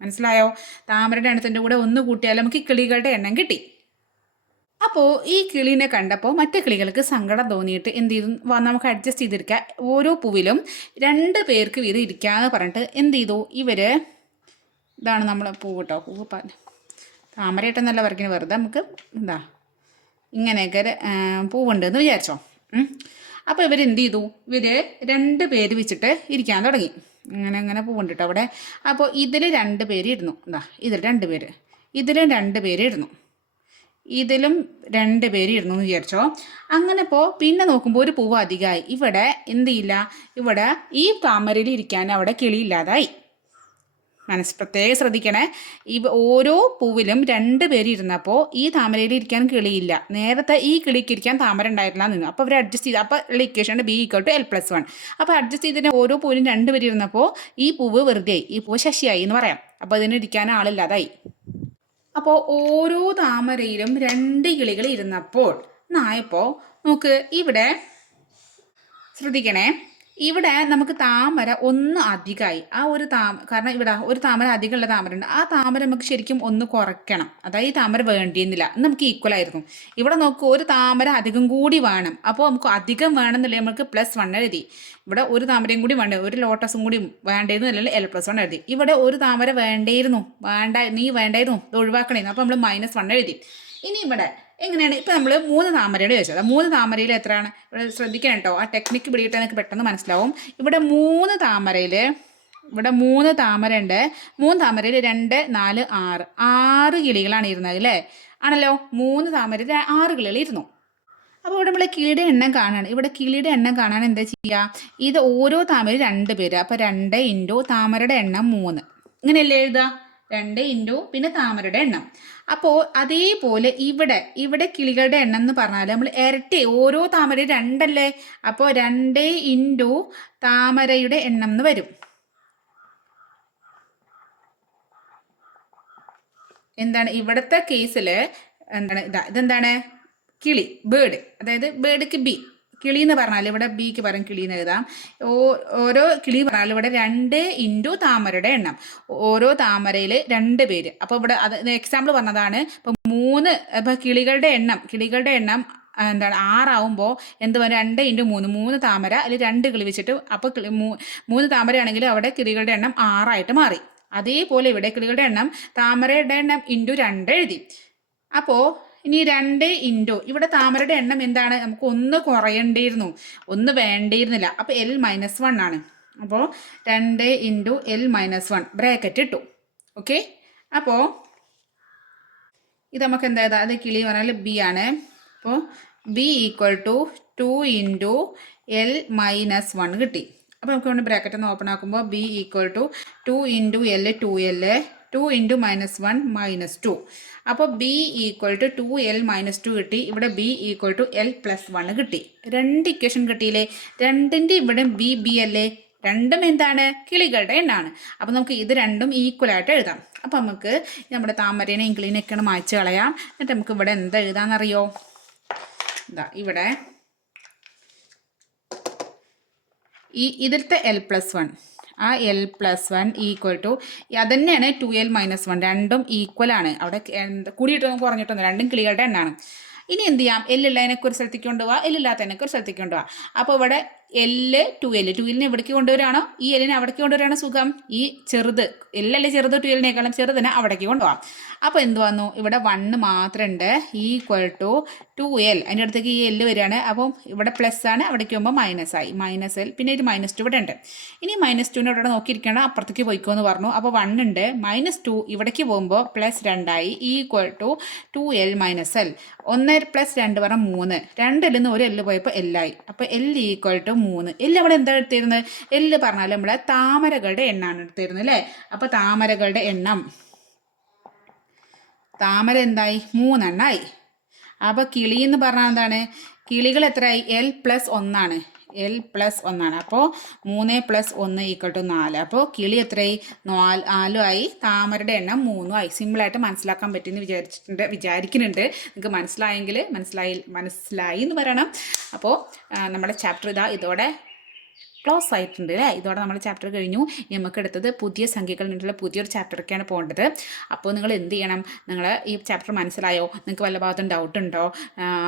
മനസ്സിലായോ? താമരയുടെ എണ്ണത്തിൻ്റെ കൂടെ ഒന്ന് കൂട്ടിയാൽ നമുക്ക് കിളികളുടെ എണ്ണം കിട്ടി. അപ്പോൾ ഈ കിളീനെ കണ്ടപ്പോൾ മറ്റേ കിളികൾക്ക് സങ്കടം തോന്നിയിട്ട് എന്ത് ചെയ്തു, നമുക്ക് അഡ്ജസ്റ്റ് ചെയ്തിരിക്കുക, ഓരോ പൂവിലും 2 പേർക്ക് വീതം ഇരിക്കാമെന്ന് പറഞ്ഞിട്ട് എന്ത് ചെയ്തു ഇവർ, ഇതാണ് നമ്മൾ പൂവ് കേട്ടോ, പൂവ് താമരയിട്ടെന്നല്ല വരയ്ക്കുന്നത്, വെറുതെ നമുക്ക് ഇങ്ങനെയൊക്കെ പൂവുണ്ടെന്ന് വിചാരിച്ചോ. അപ്പോൾ ഇവരെന്ത് ചെയ്തു, 2 പേര് വെച്ചിട്ട് ഇരിക്കാൻ തുടങ്ങി. അങ്ങനെ പൂവുണ്ട് കേട്ടോ അവിടെ. അപ്പോൾ ഇതിൽ 2 പേര് ഇരുന്നു, ഇതിൽ 2 പേര്, ഇതിലും 2 പേര് ഇരുന്നു, ഇതിലും 2 പേര് ഇരുന്നു എന്ന് വിചാരിച്ചോ. അങ്ങനെ പിന്നെ നോക്കുമ്പോൾ ഒരു പൂവ് അധികമായി. ഇവിടെ എന്ത് ചെയ്യില്ല, ഇവിടെ ഈ താമരയിൽ ഇരിക്കാൻ അവിടെ കിളിയില്ലാതായി. പ്രത്യേകം ശ്രദ്ധിക്കണേ, ഓരോ പൂവിലും 2 പേര് ഇരുന്നപ്പോൾ ഈ താമരയിൽ ഇരിക്കാൻ കിളിയില്ല. നേരത്തെ ഈ കിളിക്ക് ഇരിക്കാൻ താമര ഉണ്ടായിട്ടില്ല നിന്നു. അപ്പോൾ അവർ അഡ്ജസ്റ്റ് ചെയ്ത്, അപ്പോൾ ഇക്വേഷൻ B = L+1. അപ്പോൾ അഡ്ജസ്റ്റ് ചെയ്തിട്ട് ഓരോ പൂവിലും 2 പേര് ഇരുന്നപ്പോൾ ഈ പൂവ് വെറുതെയായി, ഈ പൂവ് ശശിയായി എന്ന് പറയാം. അപ്പോൾ അതിന് ഇരിക്കാൻ ആളില്ലാതായി. അപ്പോൾ ഓരോ താമരയിലും 2 കിളികൾ ഇരുന്നപ്പോൾ എന്നായപ്പോൾ നമുക്ക് ഇവിടെ ശ്രദ്ധിക്കണേ, ഇവിടെ നമുക്ക് താമര ഒന്ന് അധികമായി. ആ ഒരു കാരണം ഇവിടെ ഒരു താമര അധികമുള്ള താമര ഉണ്ട്. ആ താമര നമുക്ക് ശരിക്കും ഒന്ന് കുറയ്ക്കണം. അതായത് ഈ താമര വേണ്ടിയിരുന്നില്ല, നമുക്ക് ഈക്വൽ ആയിരുന്നു. ഇവിടെ നോക്കൂ, ഒരു താമര അധികം കൂടി വേണം. അപ്പോൾ നമുക്ക് അധികം വേണമെന്നില്ല, നമുക്ക് +1 എഴുതി. ഇവിടെ ഒരു താമരയും കൂടി വേണ്ട, ഒരു ലോട്ടസും കൂടി വേണ്ടിയിരുന്നു, അല്ലെങ്കിൽ L+1 എഴുതി. ഇവിടെ ഒരു താമര വേണ്ടായിരുന്നു, ഇത് ഒഴിവാക്കണേന്ന്, അപ്പോൾ നമ്മൾ -1 എഴുതി. ഇനി ഇവിടെ എങ്ങനെയാണ്, ഇപ്പോൾ നമ്മൾ 3 താമരയുടെ ചോദിച്ചത്. 3 താമരയിൽ എത്രയാണ് ഇവിടെ ശ്രദ്ധിക്കണം കേട്ടോ, ആ ടെക്നിക്ക് പിടിയിട്ട് എനിക്ക് പെട്ടെന്ന് മനസ്സിലാവും. ഇവിടെ 3 താമരയിൽ, ഇവിടെ 3 താമര ഉണ്ട്. 3 താമരയിൽ 2, 4, 6 കിളികളാണ് ഇരുന്നത് അല്ലേ, ആണല്ലോ. 3 താമരയിൽ 6 കിളികൾ ഇരുന്നു. അപ്പോൾ ഇവിടെ നമ്മൾ കിളിയുടെ എണ്ണം കാണാണ്. ഇവിടെ കിളിയുടെ എണ്ണം കാണാൻ എന്താ ചെയ്യുക, ഇത് ഓരോ താമരയിൽ 2 പേര്, അപ്പോൾ 2 × താമരയുടെ എണ്ണം 3, ഇങ്ങനെയല്ലേ എഴുതുക, 2 × പിന്നെ താമരയുടെ എണ്ണം. അപ്പോൾ അതേപോലെ ഇവിടെ കിളികളുടെ എണ്ണം എന്ന് പറഞ്ഞാൽ നമ്മൾ ഇരട്ടി, ഓരോ താമര 2 അല്ലേ, അപ്പോൾ 2 × താമരയുടെ എണ്ണം എന്ന് വരും. എന്താണ് ഇവിടുത്തെ കേസിൽ, എന്താണ് ഇതെന്താണ് കിളി, ബേർഡ്, അതായത് ബേർഡ്ക്ക് ബി, കിളി എന്ന് പറഞ്ഞാൽ ഇവിടെ ബിക്ക് പറയും കിളി എന്ന് എഴുതാം. ഓരോ കിളി പറഞ്ഞാൽ ഇവിടെ 2 × താമരയുടെ എണ്ണം, ഓരോ താമരയിൽ 2 പേര്. അപ്പോൾ ഇവിടെ അത് എക്സാമ്പിൾ പറഞ്ഞതാണ്. ഇപ്പോൾ 3, ഇപ്പോൾ കിളികളുടെ എണ്ണം എന്താണ് 6 ആവുമ്പോൾ എന്ത് പറയും, 2 × 3 താമര, അതിൽ 2 കിളി വെച്ചിട്ട്, അപ്പോൾ 3 താമരയാണെങ്കിൽ അവിടെ കിളികളുടെ എണ്ണം 6 ആയിട്ട് മാറി. അതേപോലെ ഇവിടെ കിളികളുടെ എണ്ണം താമരയുടെ എണ്ണം ×2 എഴുതി. അപ്പോൾ ഇനി 2 × ഇവിടെ താമരയുടെ എണ്ണം എന്താണ്, നമുക്ക് 1 കുറയേണ്ടിയിരുന്നു, 1 വേണ്ടിയിരുന്നില്ല. അപ്പോൾ L-1 ആണ്. അപ്പോൾ 2 × L-1 ബ്രാക്കറ്റ് ഇട്ടു. ഓക്കെ, അപ്പോൾ ഇത് നമുക്ക് എന്താ എഴുതാം? അത് കിളി എന്ന് പറഞ്ഞാൽ ബി ആണ്. അപ്പോൾ B equal to 2 into L minus 1 കിട്ടി. അപ്പോൾ നമുക്ക് ഇവിടെ ബ്രാക്കറ്റ് ഒന്ന് ഓപ്പൺ ആക്കുമ്പോൾ B equal to 2 into L 2L 2 into -1 -2. അപ്പോൾ ബി ഈക്വൽ ടു 2L -2 കിട്ടി. ഇവിടെ ബി ഈക്വൽ ടു L+1 കിട്ടി. 2 ഇക്വേഷൻ കിട്ടിയില്ലേ? രണ്ടിൻ്റെ ഇവിടെ ബി ബി അല്ലേ? രണ്ടും എന്താണ്? കിളികളുടെ എണ്ണാണ്. അപ്പോൾ നമുക്ക് ഇത് രണ്ടും ഈക്വലായിട്ട് എഴുതാം. അപ്പോൾ നമുക്ക് നമ്മുടെ താമരേനെയും കിളീനെയൊക്കെയാണ് മായ്ച്ച് കളയാം. എന്നിട്ട് നമുക്ക് ഇവിടെ എന്താ എഴുതാമെന്നറിയോ? ഇതാ ഇവിടെ ഇതിലത്തെ L+1, ആ L+1 ഈക്വൽ ടു അതന്നെയാണ് 2L -1. രണ്ടും ഈക്വലാണ്. അവിടെ കൂടിയിട്ടൊന്നും കുറഞ്ഞിട്ടൊന്നും, രണ്ടും കിളികളുടെ എണ്ണാണ്. ഇനി എന്ത് ചെയ്യാം? എല്ലുള്ളതിനൊക്കെ ഒരു സ്ഥലത്തേക്ക് കൊണ്ടുപോവാ, എല്ലില്ലാത്തതിനൊക്കെ ഒരു സ്ഥലത്തേക്ക് കൊണ്ടുപോവാ. അപ്പോൾ ഇവിടെ L 2L എവിടേക്ക് കൊണ്ടുവരാണോ? ഈ എല്ലിനെ അവിടേക്ക് കൊണ്ടുവരാണോ സുഖം? ഈ ചെറുത് എല്ലല്ലേ ചെറുത് 2Lനേക്കാളും ചെറുതിനെ അവിടേക്ക് കൊണ്ടുപോകാം. അപ്പോൾ എന്ത് വന്നു? ഇവിടെ 1 മാത്രമുണ്ട് ഈക്വൽ ടു 2L. അതിൻ്റെ അടുത്തേക്ക് ഈ L വരികയാണ്. അപ്പം ഇവിടെ പ്ലസ് ആണ്, അവിടേക്ക് പോകുമ്പോൾ -ആയി. -L പിന്നെ ഒരു -2 ഇവിടെ ഉണ്ട്. ഇനി -2 ഇവിടെ നോക്കിയിരിക്കണം, അപ്പുറത്തേക്ക് പോയിക്കോ എന്ന് പറഞ്ഞു. അപ്പോൾ 1 ഉണ്ട്, -2 ഇവിടേക്ക് പോകുമ്പോൾ +2 ആയി ഈക്വൽ ടു 2L -L. 1 + 2 പറഞ്ഞാൽ 3. 2 നിന്ന് ഒരു L പോയപ്പോൾ L ആയി. അപ്പോൾ L ഈക്വൽ ടു 3. L അവിടെ എന്താ എടുത്തിരുന്നത്? L പറഞ്ഞാൽ നമ്മളെ താമരകളുടെ എണ്ണാണ് എടുത്തിരുന്നത് അല്ലേ? അപ്പോൾ താമരകളുടെ എണ്ണം, താമര എന്തായി? 3 എണ്ണമായി. അപ്പോൾ കിളി എന്ന് പറഞ്ഞാൽ എന്താണ്? കിളികൾ എത്രയായി? L+1 ആണ്. L+1 ആണ്. അപ്പോൾ 3 + 1 ഈക്വൽ ടു 4. അപ്പോൾ കിളി എത്രയായി? 4 ആയി. താമരയുടെ എണ്ണം 3 ആയി. സിമ്പിളായിട്ട് മനസ്സിലാക്കാൻ പറ്റുമെന്ന് വിചാരിക്കുന്നുണ്ട്. നിങ്ങൾക്ക് മനസ്സിലായി എന്ന് പറയണം. അപ്പോൾ നമ്മുടെ ചാപ്റ്റർ ഇതോടെ ക്ലോസ് ആയിട്ടുണ്ട് അല്ലേ? ഇതോടെ നമ്മൾ ചാപ്റ്റർ കഴിഞ്ഞു. നമുക്ക് എടുത്തത് പുതിയ സംഖ്യകൾ നിന്നുള്ള പുതിയൊരു ചാപ്റ്ററൊക്കെയാണ് പോകേണ്ടത്. അപ്പോൾ നിങ്ങൾ എന്ത് ചെയ്യണം? നിങ്ങൾ ഈ ചാപ്റ്റർ മനസ്സിലായോ? നിങ്ങൾക്ക് വല്ല ഭാഗത്തും ഡൗട്ട് ഉണ്ടോ?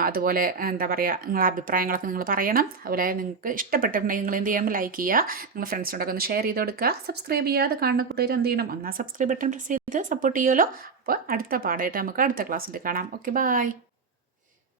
അതുപോലെ എന്താ പറയുക, നിങ്ങളുടെ അഭിപ്രായങ്ങളൊക്കെ നിങ്ങൾ പറയണം. അതുപോലെ നിങ്ങൾക്ക് ഇഷ്ടപ്പെട്ടിട്ടുണ്ടെങ്കിൽ നിങ്ങൾ എന്ത് ചെയ്യണം? ലൈക്ക് ചെയ്യുക, നിങ്ങളുടെ ഫ്രണ്ട്സിനോടൊക്കെ ഒന്ന് ഷെയർ ചെയ്ത് കൊടുക്കുക. സബ്സ്ക്രൈബ് ചെയ്യാതെ കാണുന്ന കൂട്ടുകാർ എന്ത് ചെയ്യണം? എന്നാൽ സബ്സ്ക്രൈബ് ബട്ടൺ പ്രസ് ചെയ്ത് സപ്പോർട്ട് ചെയ്യുമല്ലോ. അപ്പോൾ അടുത്ത പാഠമായിട്ട് നമുക്ക് അടുത്ത ക്ലാസ്സിൽ കാണാം. Okay, by.